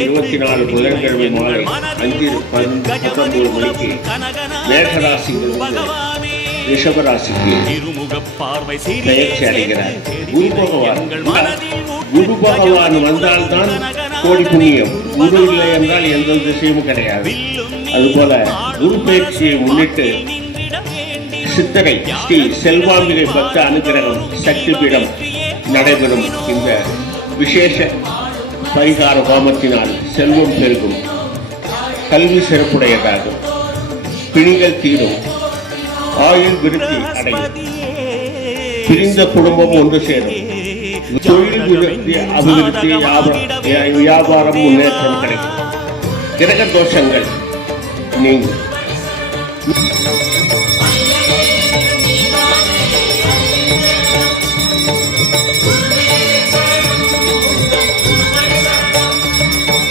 24 புதன்கிழமை மாலை 5:19 மணிக்கு மேகராசியிலிருந்து ரிஷபராசிக்கு பெயர்ச்சி அடைகிறார். குரு பகவான் வந்தால்தான் கோடி புண்ணியம், குரு இல்லை என்றால் எந்த திசையும் கிடையாது. அதுபோல குரு பயிற்சியை முன்னிட்டு சித்தரை ஸ்ரீ செல்வாம்பிகை பக்த அனுகிரகம் சக்தி பீடம் நடைபெறும். இந்த விசேஷ பரிகார ஹோமத்தினால் செல்வம் பெருகும், கல்வி சிறப்புடையதாகும், பிணிகள் தீரும், ஆயுள் விருத்தி அடையும், பிரிந்த குடும்பம் ஒன்று சேரும், தொழில் விருத்தி அபிவிருத்தி, வியாபாரம் முன்னேற்றம் கிடைக்கும், கிரக தோஷங்கள் நீங்கும்.